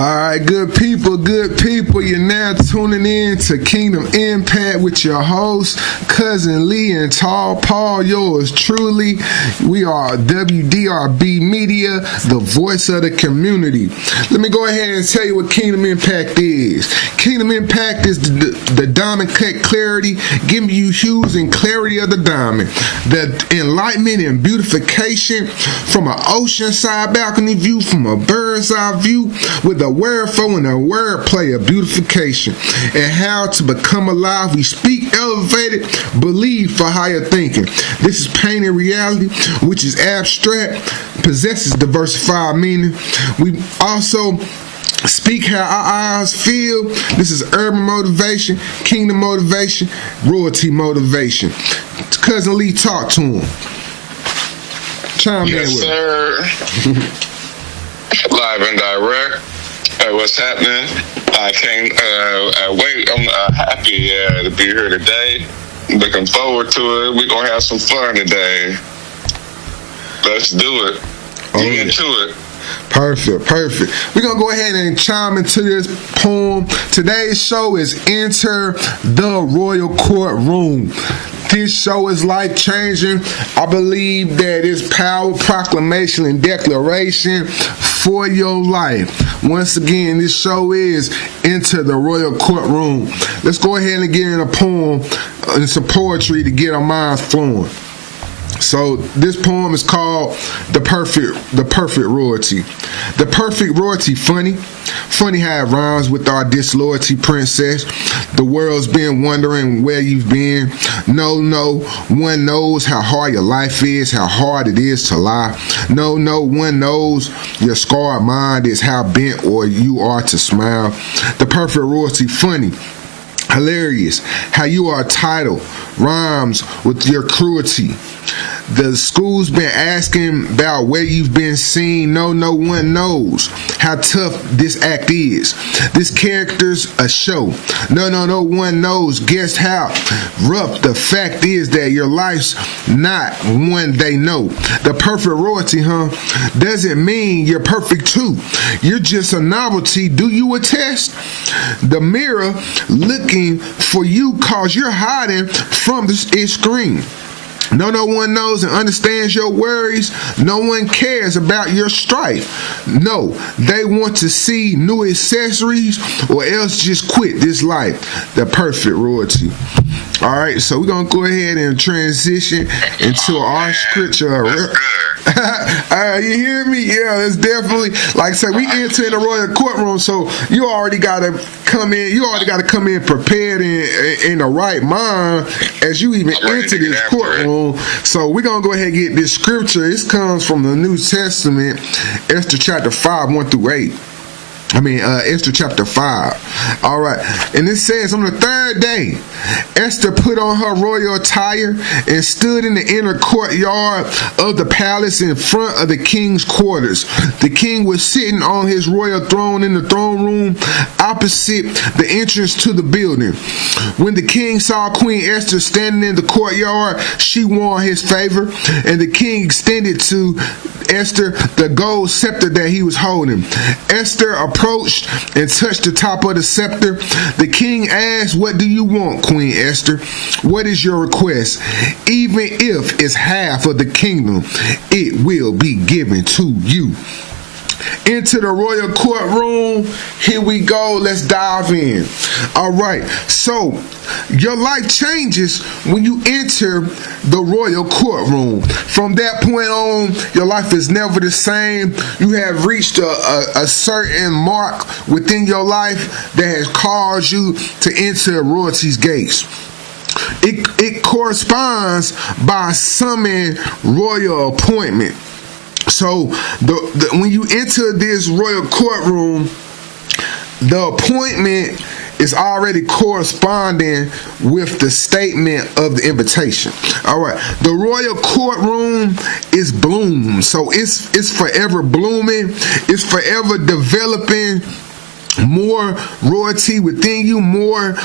All right, good people. You're now tuning in to Kingdom Impact with your host, Cousin Lee and Tall Paul, yours truly. We are WDRB Media, the voice of the community. Let me go ahead and tell you what Kingdom Impact is. Kingdom Impact is the diamond cut clarity, giving you hues and clarity of the diamond. The enlightenment and beautification from an oceanside balcony view, from a bird's eye view, with a wordful and a wordplay of beautification, and how to become alive. We speak elevated, believe for higher thinking. This is painted reality, which is abstract, possesses diversified meaning. We also speak how our eyes feel. This is urban motivation, kingdom motivation, royalty motivation. Cousin Lee, talk to him. Chime in with sir. Live and direct. What's happening? I can't wait. I'm happy to be here today. Looking forward to it. We're going to have some fun today. Let's do it. Get into it. Perfect. We're going to go ahead and chime into this poem. Today's show is Enter the Royal Courtroom. This show is life-changing. I believe that it's power, proclamation, and declaration for your life. Once again, this show is Enter the Royal Courtroom. Let's go ahead and get in a poem and some poetry to get our minds flowing. So this poem is called The Perfect Royalty. The perfect royalty funny how it rhymes with our disloyalty, princess. The world's been wondering where you've been. No one knows how hard your life is, how hard it is to lie. No one knows your scarred mind is how bent or you are to smile. The perfect royalty funny, hilarious, how you are titled, rhymes with your cruelty. The school's been asking about where you've been seen. No one knows how tough this act is. This character's a show. No one knows. Guess how rough the fact is that your life's not one they know. The perfect royalty, doesn't mean you're perfect too. You're just a novelty. Do you attest? The mirror looking for you cause you're hiding from its screen. No one knows and understands your worries. No one cares about your strife. No, they want to see new accessories or else just quit this life. The perfect royalty. All right, so we're going to go ahead and transition into our scripture. You hear me? Yeah, it's definitely, like I said, we enter in the royal courtroom, so you already got to come in. You already got to come in prepared in the right mind as you even enter this courtroom. So we're going to go ahead and get this scripture. This comes from the New Testament, Esther chapter 5, 1 through 8. Esther chapter 5. All right. And it says, on the third day, Esther put on her royal attire and stood in the inner courtyard of the palace in front of the king's quarters. The king was sitting on his royal throne in the throne room opposite the entrance to the building. When the king saw Queen Esther standing in the courtyard, she won his favor, and the king extended to Esther the gold scepter that he was holding. Esther approached and touched the top of the scepter. The king asked, "What do you want, Queen Esther? What is your request? Even if it's half of the kingdom, it will be given to you." Into the royal courtroom. Here we go. Let's dive in. All right. So your life changes when you enter the royal courtroom. From that point on, your life is never the same. You have reached a certain mark within your life that has caused you to enter royalty's gates. It corresponds by summoning royal appointment. So when you enter this royal courtroom, the appointment is already corresponding with the statement of the invitation. All right. The royal courtroom is bloom. So it's forever blooming. It's forever developing more royalty within you, more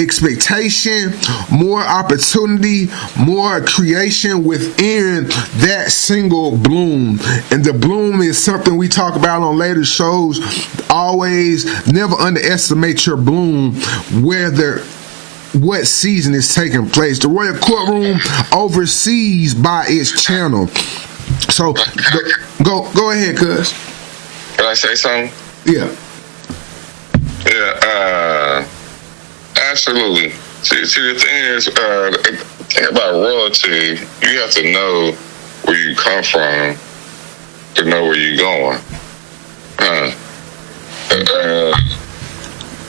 expectation, more opportunity, more creation within that single bloom. And the bloom is something we talk about on later shows. Always never underestimate your bloom, what season is taking place. The Royal Courtroom oversees by its channel. So go ahead, cuz. Can I say something? Yeah. Yeah, absolutely. See, the thing is, the thing about royalty, you have to know where you come from to know where you're going.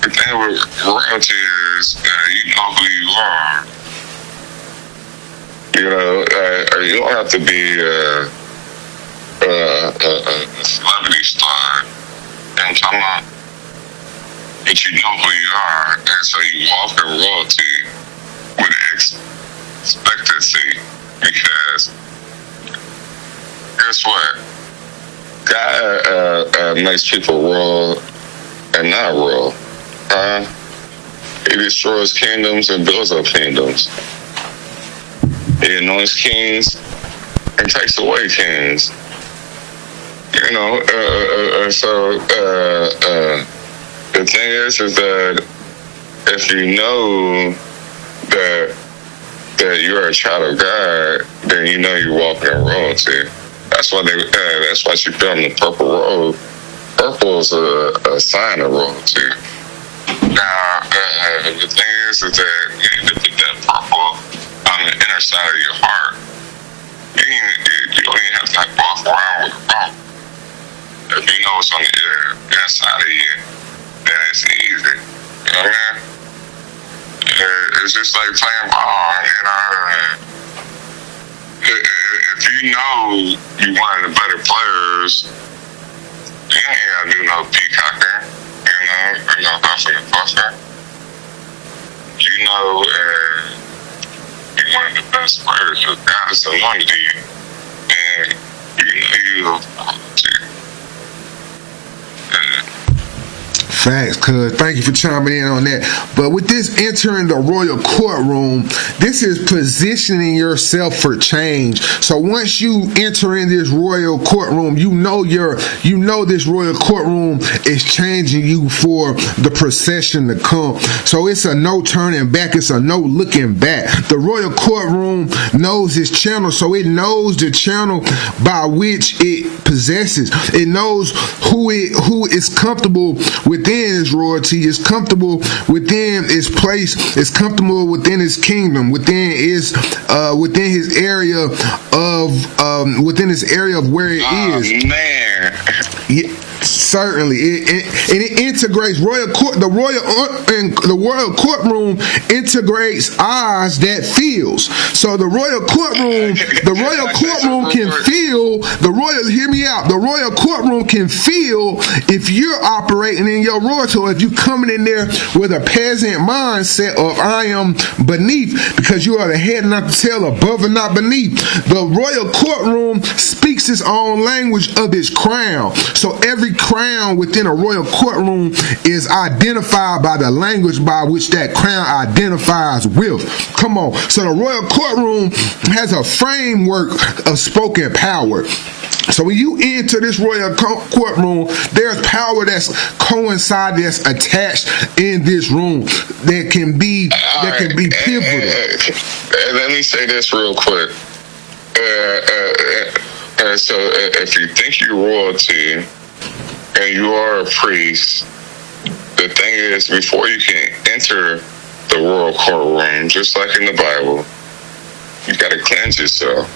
The thing with royalty is you know who you are. You know, you don't have to be a celebrity star and come on, but you know who you are, and so you walk in royalty with expectancy, because guess what? God makes people royal and not royal. He destroys kingdoms and builds up kingdoms. He anoints kings and takes away kings. You know, so the thing is that if you know that you're a child of God, then you know you're walking in royalty. That's why that's why she put on the purple robe. Purple is a sign of royalty. Now, the thing is that you need to put that purple on the inner side of your heart. You don't even have to walk around with a robe. If you know it's on the inside of you, then it's easy. You know what I mean? It's just like playing ball. You know, if you know you're one of the better players, you ain't gotta do no peacocking. You know, or no huffing and puffing. You know, you're one of the best players. God has anointed you, and you know you. Facts, cuz. Thank you for chiming in on that. But with this entering the royal courtroom, this is positioning yourself for change. So once you enter in this royal courtroom, you know this royal courtroom is changing you for the procession to come. So it's a no turning back. It's a no looking back. The royal courtroom knows its channel, so it knows the channel by which it possesses. It knows who is comfortable within its royalty, is comfortable within its place, is comfortable within his kingdom, within his area of where it is. Man. Yeah. Certainly, it integrates the royal courtroom integrates eyes that feels. So the royal courtroom can feel hear me out. The royal courtroom can feel if you're operating in your royalty, or if you're coming in there with a peasant mindset of I am beneath, because you are the head and not the tail, above and not beneath. The royal courtroom speaks its own language of its crown. So every crown within a royal courtroom is identified by the language by which that crown identifies with. Come on. So the royal courtroom has a framework of spoken power. So when you enter this royal courtroom, there's power that's that's attached in this room that can be pivotal. Let me say this real quick. So if you think you're royalty and you are a priest, the thing is, before you can enter the royal courtroom, just like in the Bible, you got to cleanse yourself.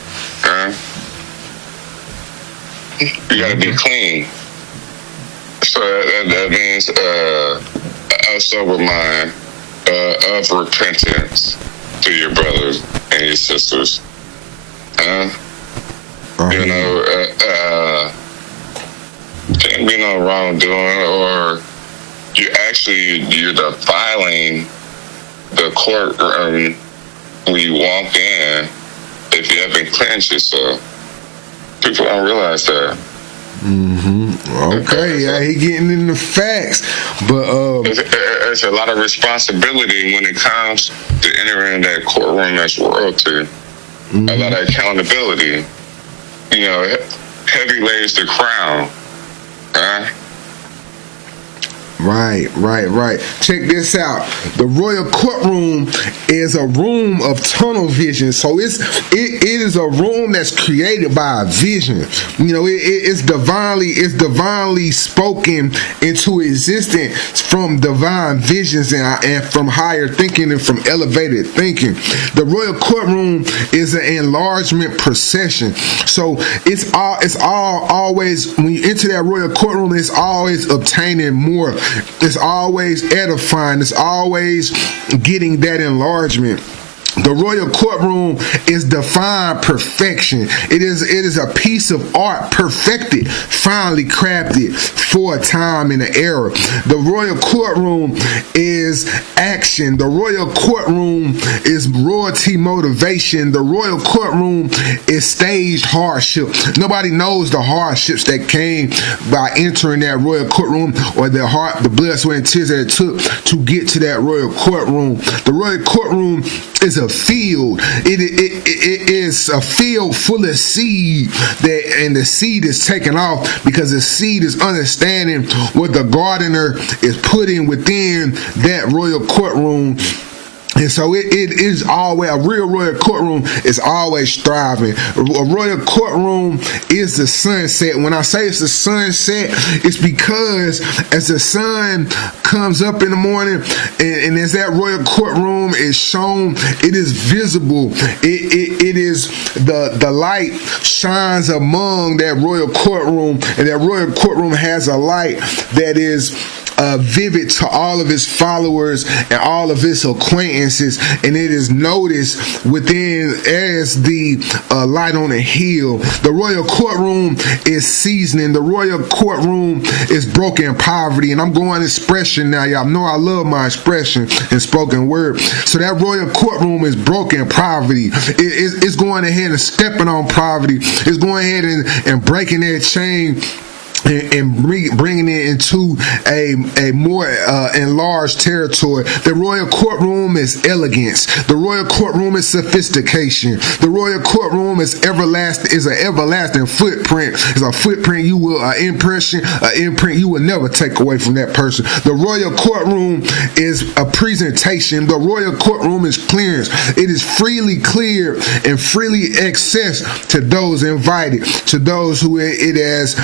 You got to be clean. So that means a sober mind of repentance to your brothers and your sisters. You know, can't be no wrongdoing, or you're defiling the courtroom when you walk in if you haven't cleansed yourself. People don't realize that. Okay, yeah, he getting in the facts, but it's a lot of responsibility when it comes to entering that courtroom as royalty. A lot of accountability. You know, heavy lays the crown. Right. Check this out. The royal courtroom is a room of tunnel vision. So it is a room that's created by a vision. You know, it's divinely spoken into existence from divine visions and from higher thinking and from elevated thinking. The royal courtroom is an enlargement procession. So it's always when you enter that royal courtroom, it's always obtaining more. It's always edifying. It's always getting that enlargement. The royal courtroom is divine perfection. It is a piece of art perfected, finally crafted for a time and an era. The royal courtroom is action. The royal courtroom is royalty motivation. The royal courtroom is staged hardship. Nobody knows the hardships that came by entering that royal courtroom, or the blood, sweat, and tears that it took to get to that royal courtroom. The royal courtroom is a field. It is a field full of seed, and the seed is taken off because the seed is understanding what the gardener is putting within that royal courtroom. And so it is always, a real royal courtroom is always thriving. A royal courtroom is the sunset. When I say it's the sunset, it's because as the sun comes up in the morning and as that royal courtroom is shown, it is visible. It is the light shines among that royal courtroom, and that royal courtroom has a light that is vivid to all of his followers and all of his acquaintances, and it is noticed within as the light on a hill. The royal courtroom is seasoning. The royal courtroom is broken poverty, and I'm going expression now. Y'all know I love my expression and spoken word. So that royal courtroom is broken poverty. It's going ahead and stepping on poverty. It's going ahead and breaking that chain and bringing it into a more enlarged territory. The royal courtroom is elegance. The royal courtroom is sophistication. The royal courtroom is an everlasting footprint. It's a footprint an imprint you will never take away from that person. The royal courtroom is a presentation. The royal courtroom is clearance. It is freely cleared and freely accessed to those invited, to those who it has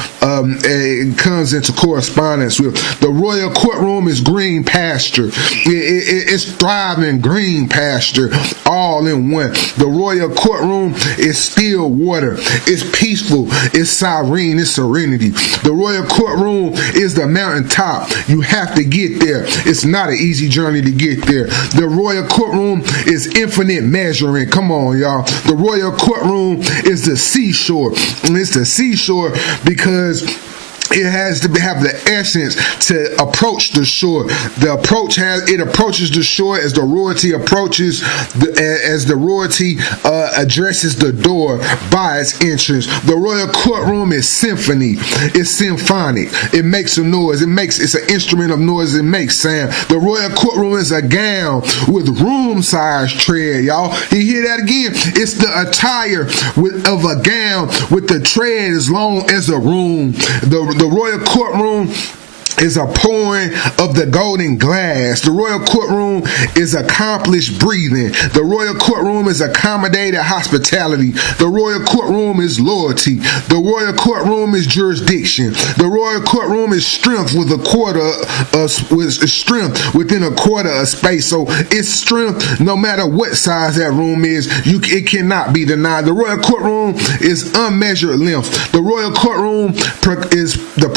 it comes into correspondence with. The royal courtroom is green pasture. It's thriving green pasture all in one. The royal courtroom is still water. It's peaceful. It's serene. It's serenity. The royal courtroom is the mountaintop. You have to get there. It's not an easy journey to get there. The royal courtroom is infinite measuring. Come on, y'all. The royal courtroom is the seashore. And it's the seashore because it has to have the essence to approach the shore. It approaches the shore as the royalty approaches, as the royalty addresses the door by its entrance. The royal courtroom is symphony. It's symphonic. It makes a noise. It's an instrument of noise. It makes sound. The royal courtroom is a gown with room-sized tread, y'all. You hear that again? It's the attire of a gown with the tread as long as a room. The royal courtroom is a pouring of the golden glass. The royal courtroom is accomplished breathing. The royal courtroom is accommodated hospitality. The royal courtroom is loyalty. The royal courtroom is jurisdiction. The royal courtroom is strength within a quarter of space. So it's strength no matter what size that room is. It cannot be denied. The royal courtroom is unmeasured length. The royal courtroom is the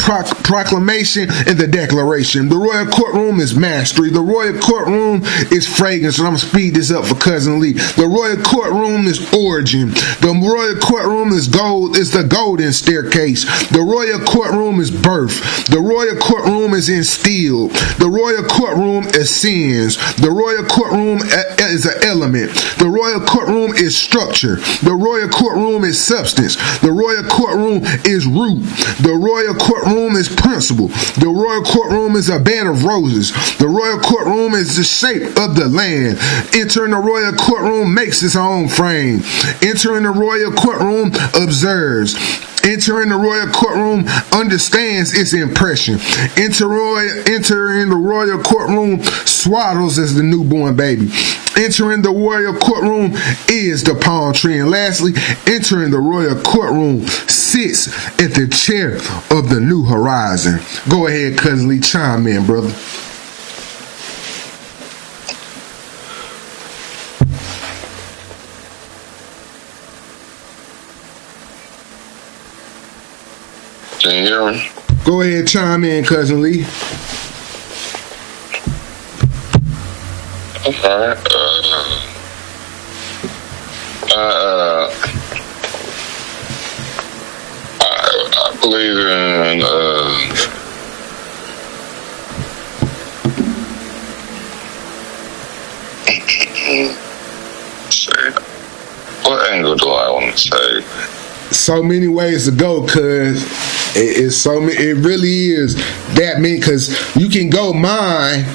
proclamation and and the declaration. The royal courtroom is mastery. The royal courtroom is fragrance. And I'm going to speed this up for Cousin Lee. The royal courtroom is origin. The royal courtroom is gold. It's the golden staircase. The royal courtroom is birth. The royal courtroom is instilled. The royal courtroom ascends. The royal courtroom is an element. The royal courtroom is structure. The royal courtroom is substance. The royal courtroom is root. The royal courtroom is principle. The royal courtroom is a bed of roses. The royal courtroom is the shape of the land. Entering the royal courtroom makes its own frame. Entering the royal courtroom observes. Entering the royal courtroom understands its impression. Entering the royal courtroom swaddles as the newborn baby. Entering the royal courtroom is the palm tree. And lastly, entering the royal courtroom sits at the chair of the new horizon. Go ahead, Cousin Lee, chime in, brother. Can you hear me? Go ahead, chime in, Cousin Lee. Okay. I believe in what angle do I want to say? So many ways to go, cuz it really is that mean, cuz you can go mind,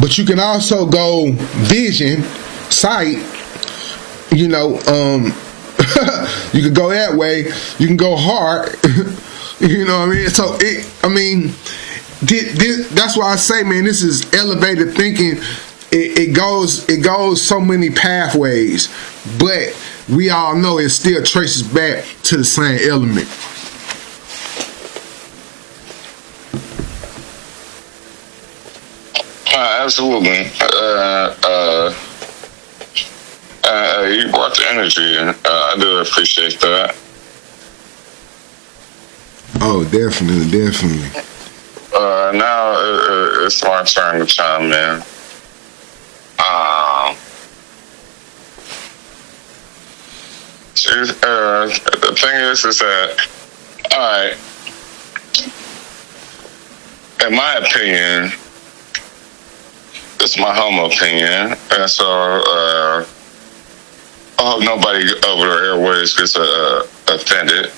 but you can also go vision, sight, you can go that way, you can go heart, you know what I mean? So that's why I say, man, this is elevated thinking. It goes so many pathways, but we all know it still traces back to the same element. Absolutely. You brought the energy, and I do appreciate that. Oh, definitely. Now it's my turn to chime in. The thing is that, alright, in my opinion, this is my humble opinion, and so I hope nobody over the airways gets offended,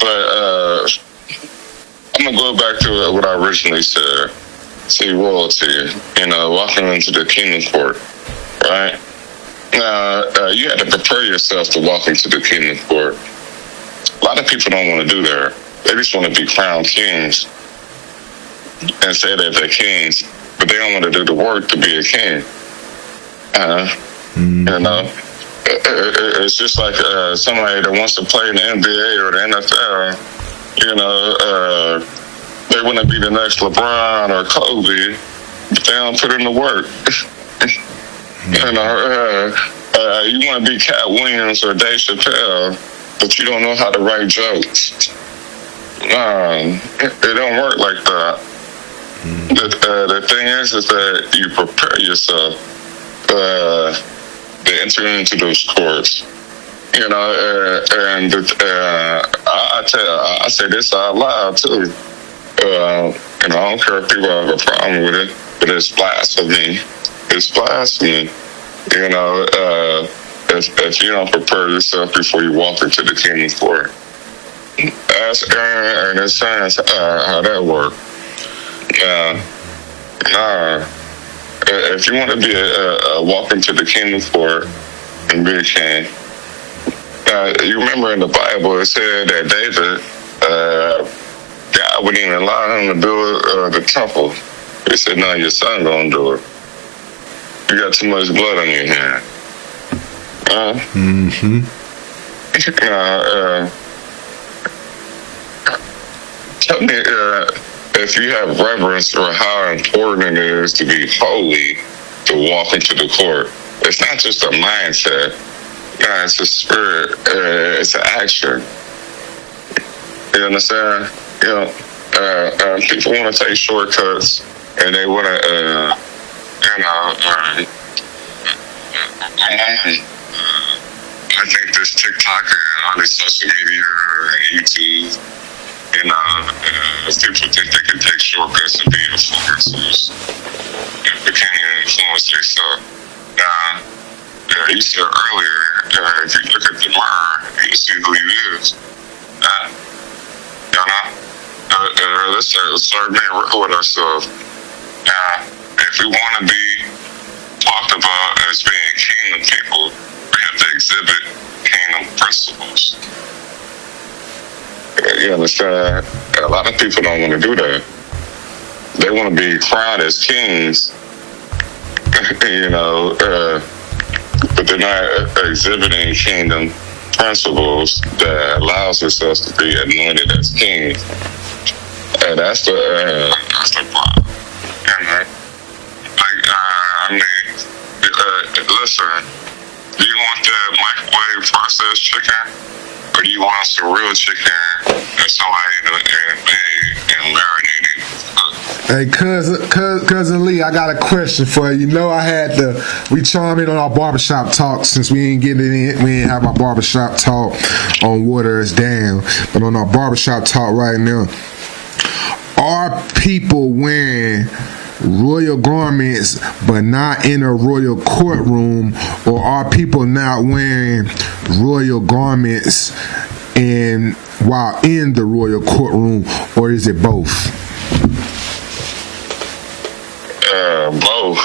but I'm going to go back to what I originally said. See, royalty, walking into the kingdom court, right? Now, you had to prepare yourself to walk into the kingdom court. A lot of people don't want to do that. They just want to be crowned kings and say that they're kings, but they don't want to do the work to be a king. It's just like somebody that wants to play in the NBA or the NFL, they want to be the next LeBron or Kobe, but they don't put in the work. You want to be Cat Williams or Dave Chappelle, but you don't know how to write jokes. It don't work like that. The thing is that you prepare yourself to enter into those courts. I say this out loud too. I don't care if people have a problem with it, but it's blasphemy. It's blasphemy. If you don't prepare yourself before you walk into the kingdom court. Ask Aaron and his sons how that works. If you want to be walk into the kingdom court and be a king, you remember in the Bible it said that David, God wouldn't even allow him to build the temple. He said, "No, your son gonna do it. You got too much blood on your hand." Tell me if you have reverence for how important it is to be holy to walk into the court. It's not just a mindset. It's a spirit. It's an action. You understand? people want to take shortcuts, and they want to, I think this TikTok and all this social media and YouTube, people think they can take shortcuts and be influencers. They can't even influence themselves. Now, you said earlier, if you look at the mirror, you see who you is. Let's start being real with ourselves. If we want to be talked about as being kingdom people, we have to exhibit kingdom principles. You understand? A lot of people don't want to do that. They want to be crowned as kings, but they're not exhibiting kingdom principles that allows themselves to be anointed as kings. And that's the problem. Listen, do you want the microwave processed chicken, or do you want some real chicken that somebody made and marinated? Hey, cousin Lee, I got a question for you. We chime in on our barbershop talk since we ain't have our barbershop talk on Water Is Down, but on our barbershop talk right now, are people wearing royal garments but not in a royal courtroom, or are people not wearing royal garments while in the royal courtroom, or is it both? Both.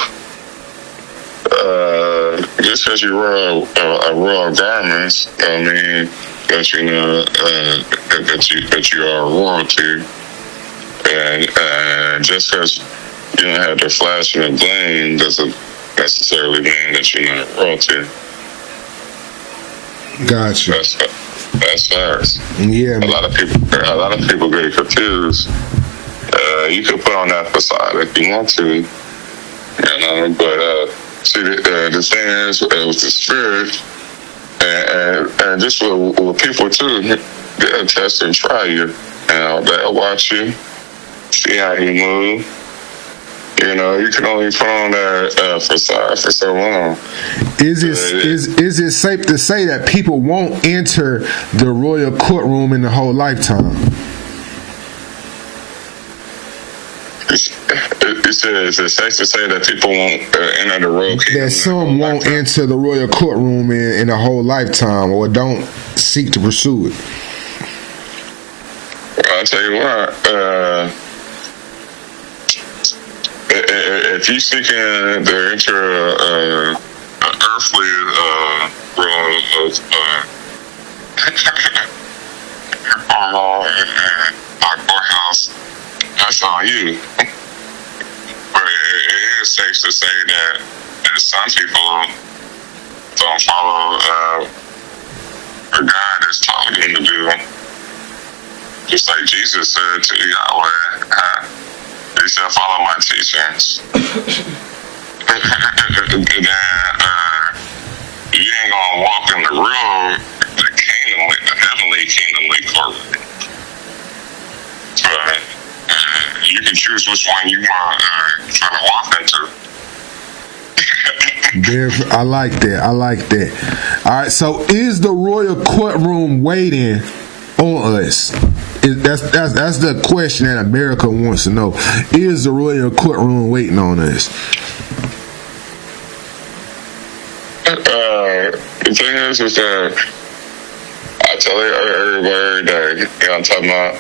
Just because you wear a royal garments, I mean that you are royalty, and just because you don't have the flash and the gleam doesn't necessarily mean that you're not royalty. Gotcha. That's facts. Yeah. A lot of people get confused. You can put on that facade if you want to, but see, the thing is with the spirit, and just with people too, they'll test and try you. They'll watch you, see how you move. You can only put on that facade for so long. Is it safe to say that people won't enter the royal courtroom in the whole lifetime? Is it safe to say that people won't enter the royal courtroom? That some won't enter the royal courtroom in a whole lifetime, or don't seek to pursue it? I'll tell you what. If you're seeking to enter an earthly courthouse, that's on you. But it is safe to say that some people don't follow what God has taught them to do. Just like Jesus said to Yahweh, he said, follow my teachings. And then you ain't gonna walk in the heavenly kingdomly courtroom. But you can choose which one you want to try to walk into. I like that. All right, so is the royal courtroom waiting on us? That's the question that America wants to know. Is the royal courtroom waiting on us? The thing is that I tell everybody every day, I'm talking about,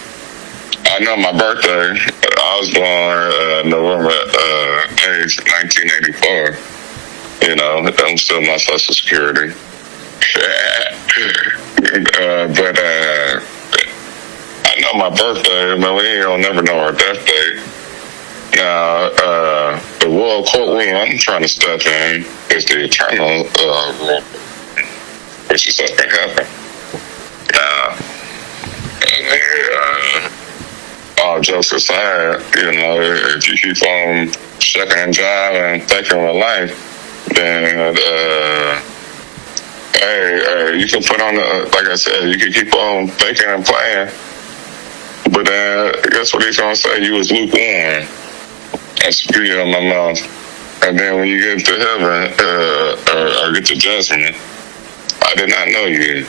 I know my birthday, I was born November 8th, 1984. I'm still my Social Security. But I know my birthday, but we don't never know our death date. Now, the royal courtroom I'm trying to step in is the eternal room, which is up in heaven. All jokes aside, if you keep on shucking and jiving and thinking with life, then you can put on like I said, you can keep on thinking and playing, but But guess what he's gonna say? You was lukewarm. That's spit on my mouth. And then when you get to heaven, or get to judgment, I did not know you.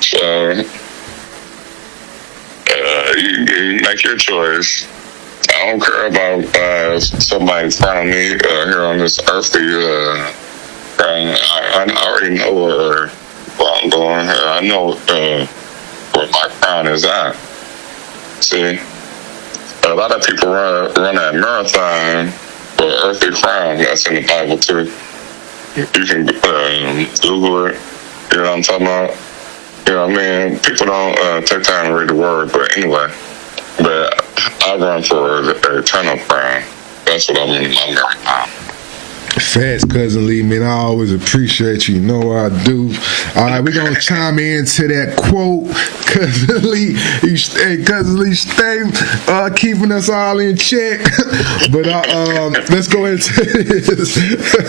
So you make your choice. I don't care about somebody finding me here on this earthly crown. I already know where I'm going. I know where my crown is at. See, a lot of people run that marathon for earthly crown. That's in the Bible too. You can Google it. You know what I'm talking about? You know what I mean? People don't take time to read the word, but anyway. But I run for the eternal crown. That's what I'm right now. Facts, Cousin Lee, man. I always appreciate you. You know I do. All right, we're going to chime into that quote. Cousin Lee, Cousin Lee, stay keeping us all in check. But let's go into this.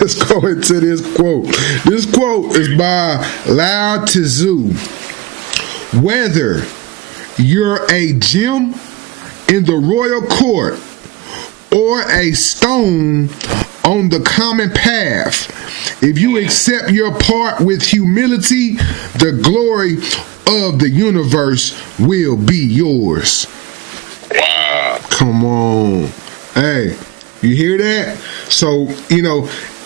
Let's go into this quote. This quote is by Lao Tzu. Whether you're a gem in the royal court or a stone on the common path, if you accept your part with humility, the glory of the universe will be yours. Wow. Come on. Hey, you hear that? So,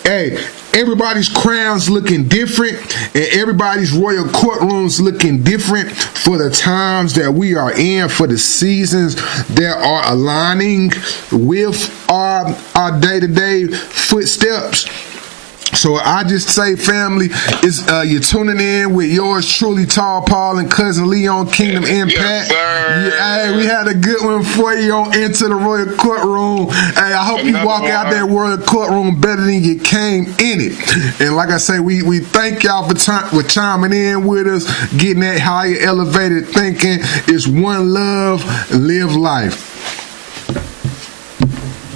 hey, everybody's crowns looking different, and everybody's royal courtrooms looking different for the times that we are in, for the seasons that are aligning with our day-to-day footsteps. So I just say, family, you're tuning in with yours truly, Tall Paul and Cousin Lee on Kingdom Impact. Yes, hey, we had a good one for you on Into the Royal Courtroom. Hey, I hope you walk out that royal courtroom better than you came in it. And like I say, we thank y'all for chiming in with us, getting that higher elevated thinking. It's one love, live life.